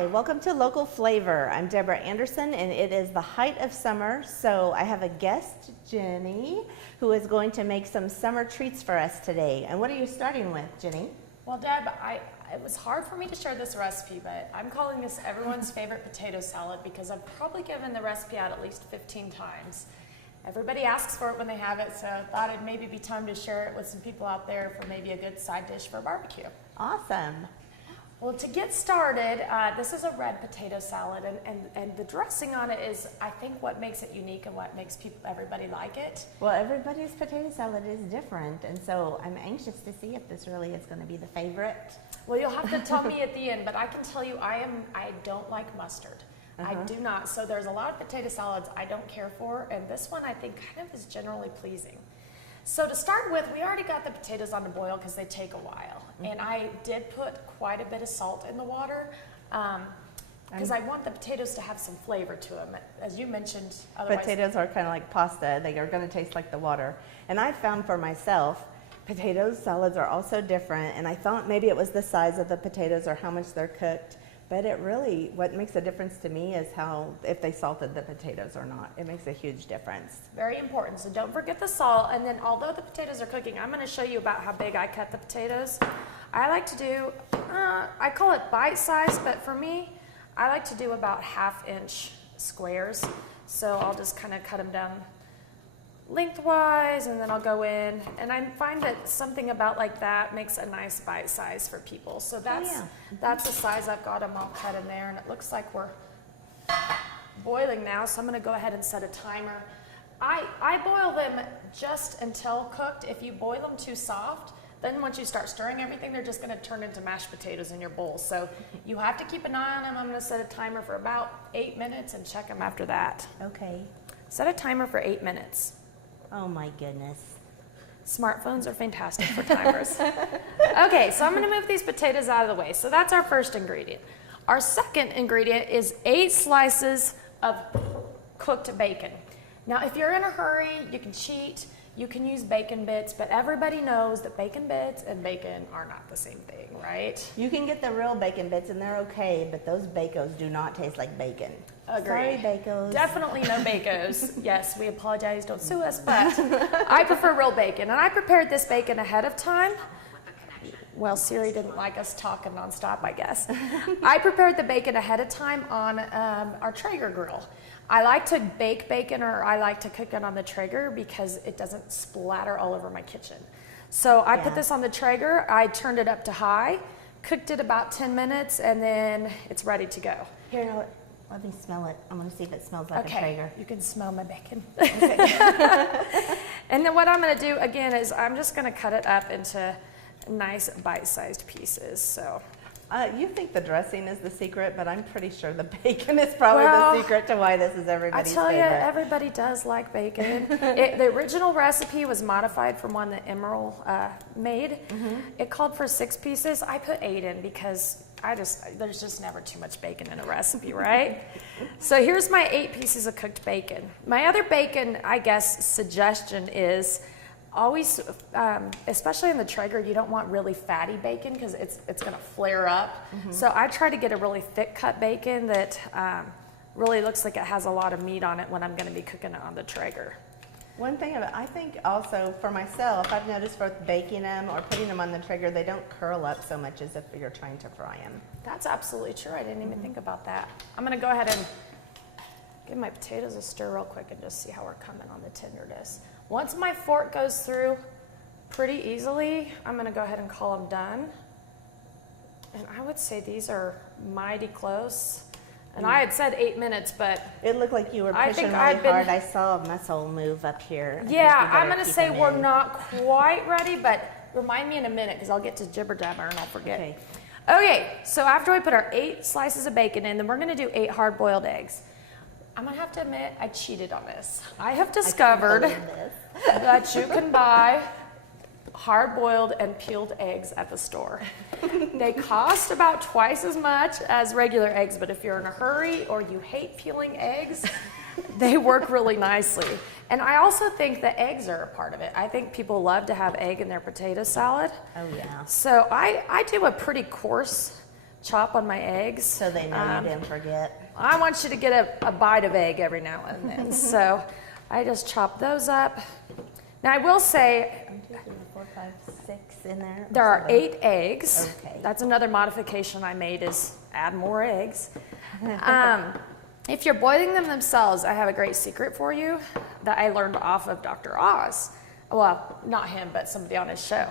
Hi, welcome to Local Flavor. I'm Deborah Anderson and it is the height of summer, so I have a guest, Jenny, who is going to make some summer treats for us today. And what are you starting with, Jenny? Well, Deb, it was hard for me to share this recipe, but I'm calling this everyone's favorite potato salad because I've probably given the recipe out at least 15 times. Everybody asks for it when they have it, so I thought it'd maybe be time to share it with some people out there for maybe a good side dish for a barbecue. Awesome. Well, to get started, this is a red potato salad, and the dressing on it is, I think, what makes it unique and what makes everybody like it. Well, everybody's potato salad is different, and so I'm anxious to see if this really is going to be the favorite. Well, you'll have to tell me at the end, but I can tell you I don't like mustard. I do not. So there's a lot of potato salads I don't care for, and this one I think kind of is generally pleasing. So to start with, we already got the potatoes on the boil because they take a while. And I did put quite a bit of salt in the water because I want the potatoes to have some flavor to them. As you mentioned, otherwise potatoes are kind of like pasta. They are going to taste like the water. And I found for myself, potato salads are also different. And I thought maybe it was the size of the potatoes or how much they're cooked. But it really, what makes a difference to me is if they salted the potatoes or not. It makes a huge difference. Very important. So don't forget the salt. And then although the potatoes are cooking, I'm going to show you about how big I cut the potatoes. I like to do, I call it bite size, but for me, I like to do about 1/2 inch squares. So I'll just kind of cut them down lengthwise, and then I'll go in, and I find that something about like that makes a nice bite size for people. So that's the size I've got them all cut in there, and it looks like we're boiling now, so I'm going to go ahead and set a timer. I boil them just until cooked. If you boil them too soft, then once you start stirring everything, they're just going to turn into mashed potatoes in your bowl. So you have to keep an eye on them. I'm going to set a timer for about 8 minutes and check them after that. Okay. Set a timer for 8 minutes. Oh my goodness. Smartphones are fantastic for timers. Okay, so I'm going to move these potatoes out of the way. So that's our first ingredient. Our second ingredient is 8 slices of cooked bacon. Now, if you're in a hurry, you can cheat. You can use bacon bits, but everybody knows that bacon bits and bacon are not the same thing, right? You can get the real bacon bits and they're okay, but those bacos do not taste like bacon. Agreed. Sorry, bacos. Definitely no bacos. Yes, we apologize, don't sue us, but I prefer real bacon. And I prepared this bacon ahead of time. Well, Siri didn't like us talking nonstop, I guess. I prepared the bacon ahead of time on our Traeger grill. I like to bake bacon, or I like to cook it on the Traeger because it doesn't splatter all over my kitchen. So I put this on the Traeger, I turned it up to high, cooked it about 10 minutes, and then it's ready to go. Here, no, let me smell it. I'm going to see if it smells like a Traeger. You can smell my bacon. Okay. And then what I'm going to do again is I'm just going to cut it up into nice bite-sized pieces. So you think the dressing is the secret, but I'm pretty sure the bacon is probably the secret to why this is everybody's favorite. I tell you, everybody does like bacon. The original recipe was modified from one that Emerald made. It called for 6 pieces. I put 8 in because there's just never too much bacon in a recipe, right? So here's my 8 pieces of cooked bacon. My other bacon, I guess, suggestion is always, especially in the Traeger, you don't want really fatty bacon because it's going to flare up. So I try to get a really thick cut bacon that really looks like it has a lot of meat on it when I'm going to be cooking it on the Traeger. One thing about, I think also for myself, I've noticed both baking them or putting them on the Traeger, they don't curl up so much as if you're trying to fry them. That's absolutely true. I didn't even think about that. I'm going to go ahead and give my potatoes a stir real quick and just see how we're coming on the tenderness. Once my fork goes through pretty easily, I'm going to go ahead and call them done. And I would say these are mighty close. And I had said 8 minutes, but it looked like you were pushing really hard. I saw a muscle move up here. Yeah, I'm going to say we're not quite ready, but remind me in a minute because I'll get to jibber jabber and I'll forget. Okay, so after we put our 8 slices of bacon in, then we're going to do 8 hard-boiled eggs. I'm going to have to admit, I cheated on this. I have discovered that you can buy hard-boiled and peeled eggs at the store. They cost about twice as much as regular eggs, but if you're in a hurry or you hate peeling eggs, they work really nicely. And I also think that eggs are a part of it. I think people love to have egg in their potato salad. Oh yeah. So I do a pretty coarse chop on my eggs. So they know you didn't forget. I want you to get a bite of egg every now and then. So I just chop those up. Now I will say, 1, 2, 3, 4, 5, 6 in there. there are 8 eggs. Okay. That's another modification I made, is add more eggs. If you're boiling them themselves, I have a great secret for you that I learned off of Dr. Oz. Well, not him, but somebody on his show.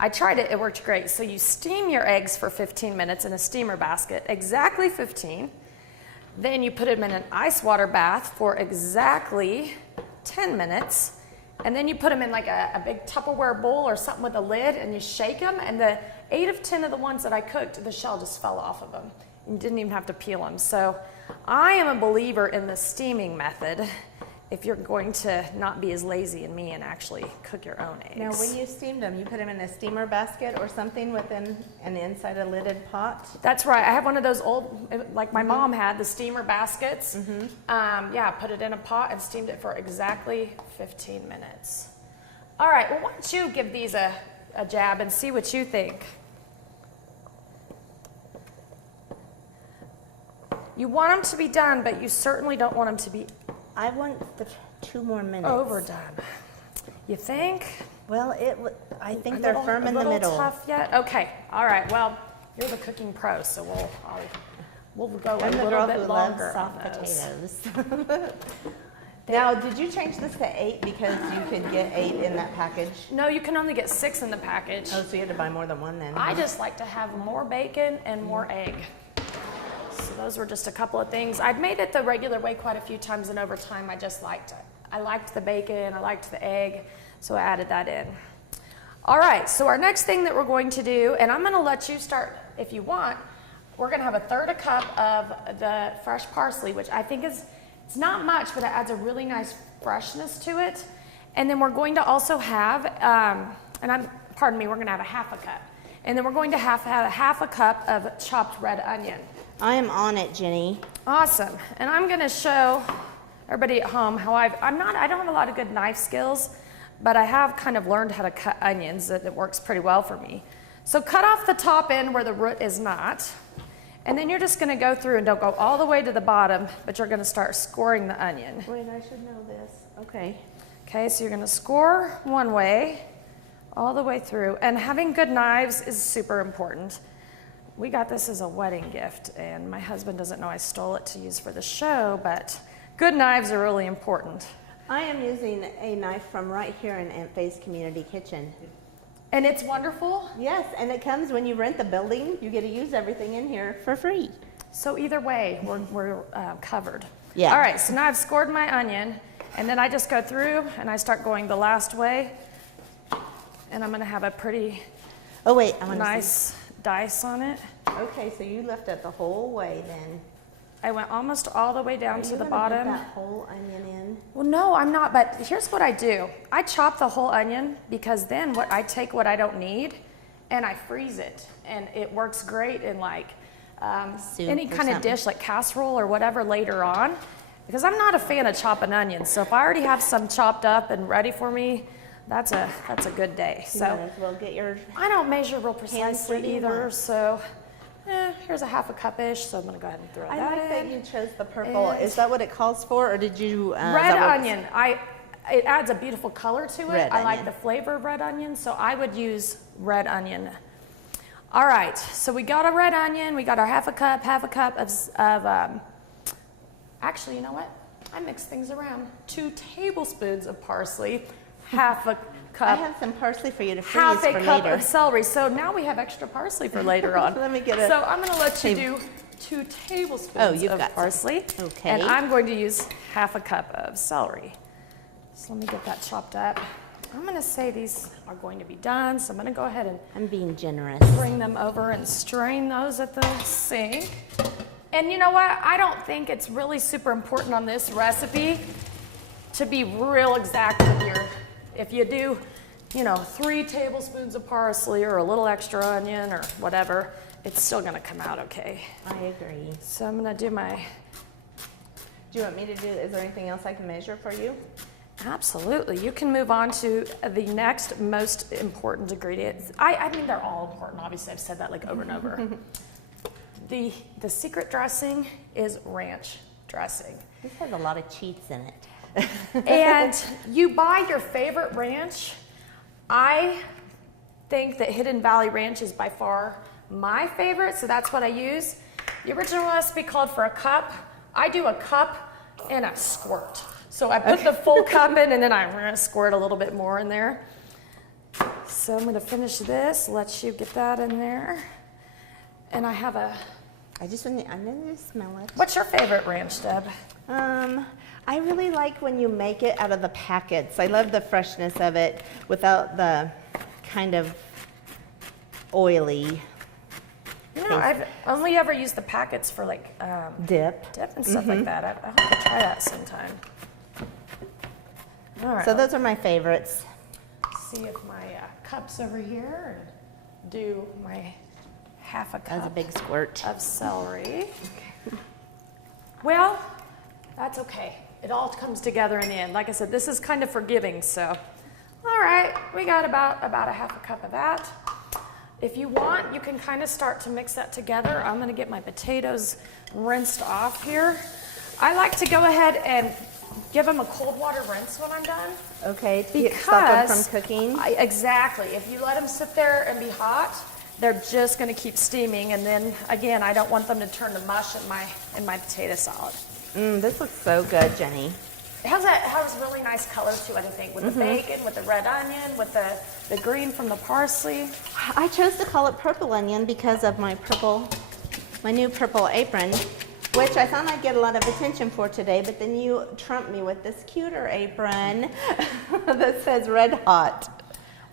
I tried it, it worked great. So you steam your eggs for 15 minutes in a steamer basket, exactly 15. Then you put them in an ice water bath for exactly 10 minutes. And then you put them in like a big Tupperware bowl or something with a lid, and you shake them. And the 8 of 10 of the ones that I cooked, the shell just fell off of them. You didn't even have to peel them. So I am a believer in the steaming method if you're going to not be as lazy as me and actually cook your own eggs. Now, when you steamed them, you put them in a steamer basket or something within and inside a lidded pot? That's right. I have one of those old, like my mom had, the steamer baskets. Yeah, put it in a pot and steamed it for exactly 15 minutes. All right, well, why don't you give these a jab and see what you think. You want them to be done, but you certainly don't want them to be I want the 2 more minutes. overdone. You think? Well, I think they're firm in the A middle. little tough yet? Okay. All right. Well, you're the cooking pro, so we'll go a I'm the little girl bit who longer loves soft on those. potatoes. Now, did you change this to 8 because you could get 8 in that package? No, you can only get 6 in the package. Oh, so you had to buy more than 1 then? I just like to have more bacon and more egg. So those were just a couple of things. I've made it the regular way quite a few times, and over time I just liked it. I liked the bacon, I liked the egg, so I added that in. All right, so our next thing that we're going to do, and I'm going to let you start if you want, we're going to have 1/3 cup of the fresh parsley, which I think it's not much, but it adds a really nice freshness to it. And then we're going to also have, pardon me, we're going to have 1/2 cup. And then we're going to have 1/2 cup of chopped red onion. I am on it, Jenny. Awesome. And I'm going to show everybody at home how I don't have a lot of good knife skills, but I have kind of learned how to cut onions. That works pretty well for me. So cut off the top end where the root is not. And then you're just going to go through, and don't go all the way to the bottom, but you're going to start scoring the onion. Wait, I should know this. Okay. Okay, so you're going to score one way all the way through. And having good knives is super important. We got this as a wedding gift, and my husband doesn't know I stole it to use for the show, but good knives are really important. I am using a knife from right here in Aunt Faye's Community Kitchen. And it's wonderful. Yes, and it comes when you rent the building. You get to use everything in here for free. So either way, we're covered. Yeah. All right, so now I've scored my onion, and then I just go through and I start going the last way, and I'm going to have a pretty nice dice on it. Okay, so you left it the whole way then. I went almost all the way down to the bottom. Are you gonna put that whole onion in? Well, no, I'm not, but here's what I do. I chop the whole onion because then I take what I don't need and I freeze it. And it works great in like any kind of dish, like casserole or whatever later on. Because I'm not a fan of chopping onions. So if I already have some chopped up and ready for me, that's a good day. So might as well get your I don't measure real precisely ready either. once. So here's a 1/2 cup-ish. So I'm going to go ahead and throw that in. I like that you chose the purple. Is that what it calls for, or did you? Red onion. It adds a beautiful color to it. I like the flavor of red onion, so I would use red onion. All right, so we got a red onion. We got our 1/2 cup of actually, you know what? I mixed things around. 2 tablespoons of parsley, 1/2 cup. I have some parsley for you to freeze for later. 1/2 cup of celery. So now we have extra parsley for later on. Let me get it. So I'm going to let you do 2 tablespoons of parsley. Okay. And I'm going to use 1/2 cup of celery. So let me get that chopped up. I'm going to say these are going to be done. So I'm going to go ahead and I'm being generous. bring them over and strain those at the sink. And you know what? I don't think it's really super important on this recipe to be real exact with your, if you do, 3 tablespoons of parsley or a little extra onion or whatever, it's still going to come out okay. I agree. So I'm going to do my... Do you want me to do, is there anything else I can measure for you? Absolutely. You can move on to the next most important ingredient. I mean, they're all important. Obviously, I've said that like over and over. the secret dressing is ranch dressing. This has a lot of cheats in it. And you buy your favorite ranch. I think that Hidden Valley Ranch is by far my favorite, so that's what I use. The original recipe called for a cup. I do a cup and a squirt. So I put the full cup in, and then I'm gonna squirt a little bit more in there. So I'm gonna finish this, let you get that in there. And I have a... I didn't smell it. What's your favorite ranch, Deb? I really like when you make it out of the packets. I love the freshness of it without the kind of oily You know, I've only ever used the packets for like dip and stuff like that. I hope to try that sometime. All right. So those are my favorites. See if my cup's over here. And do my half a cup. That's a big squirt of celery. Okay. Well, that's okay. It all comes together in the end. Like I said, this is kind of forgiving. So, all right, we got about a half a cup of that. If you want, you can kind of start to mix that together. I'm going to get my potatoes rinsed off here. I like to go ahead and give them a cold water rinse when I'm done. Okay, to stop them from cooking. Exactly. If you let them sit there and be hot, they're just going to keep steaming. And then, again, I don't want them to turn to mush in my potato salad. This looks so good, Jenny. It has a really nice color to it, I think, with the bacon, with the red onion, with the green from the parsley. I chose to call it purple onion because of my new purple apron, which I thought I'd get a lot of attention for today, but then you trumped me with this cuter apron that says red hot.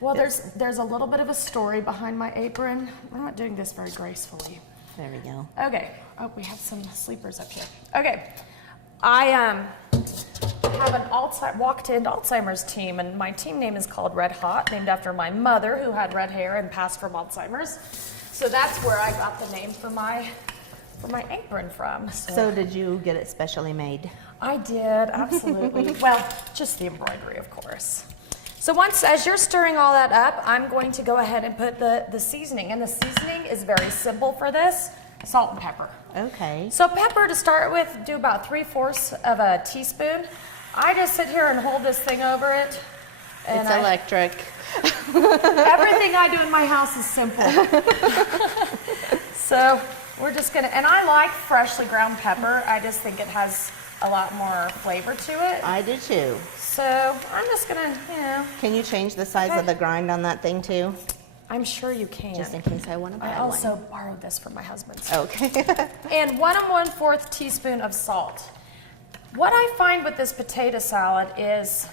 Well, there's a little bit of a story behind my apron. I'm not doing this very gracefully. There we go. Okay. Oh, we have some sleepers up here. Okay. I have an walked-in Alzheimer's team, and my team name is called Red Hot, named after my mother, who had red hair and passed from Alzheimer's. So that's where I got the name for my apron from. So did you get it specially made? I did, absolutely. Well, just the embroidery, of course. So as you're stirring all that up, I'm going to go ahead and put the seasoning. And the seasoning is very simple for this, salt and pepper. Okay. So pepper to start with, do about 3/4 of a teaspoon. I just sit here and hold this thing over it. And it's electric. Everything I do in my house is simple. So we're just gonna, and I like freshly ground pepper. I just think it has a lot more flavor to it. I do too. So I'm just gonna, Can you change the size of the grind on that thing too? I'm sure you can. Just in case I want to buy one. I also borrowed this from my husband. Okay. And 1 1/4 teaspoon of salt. What I find with this potato salad is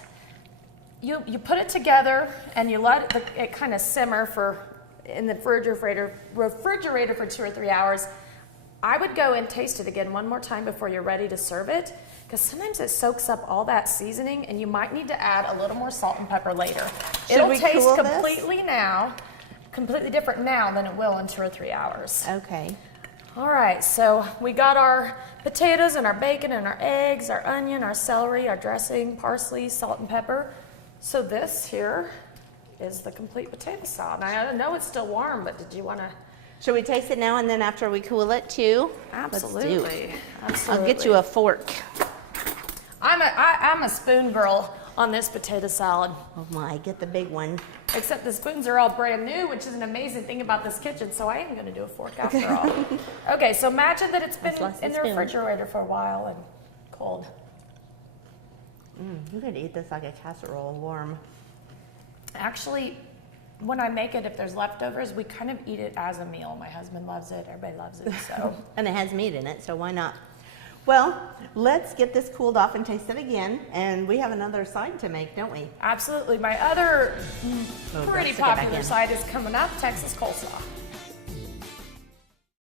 you put it together and you let it kind of simmer in the refrigerator for 2 or 3 hours. I would go and taste it again one more time before you're ready to serve it, because sometimes it soaks up all that seasoning and you might need to add a little more salt and pepper later. It'll taste completely different now than it will in 2 or 3 hours. Okay. All right, so we got our potatoes and our bacon and our eggs, our onion, our celery, our dressing, parsley, salt and pepper. So this here is the complete potato salad. Now, I know it's still warm, but did you want to? Should we taste it now and then after we cool it too? Absolutely. Let's do it. Absolutely. I'll get you a fork. I'm a spoon girl on this potato salad. Oh my, get the big one. Except the spoons are all brand new, which is an amazing thing about this kitchen, so I am going to do a fork after all. Okay, so imagine that it's been in the refrigerator for a while and cold. You could eat this like a casserole warm. Actually, when I make it, if there's leftovers, we kind of eat it as a meal. My husband loves it, everybody loves it, so. And it has meat in it, so why not? Well, let's get this cooled off and taste it again. And we have another side to make, don't we? Absolutely. My other pretty popular side is coming up, Texas coleslaw.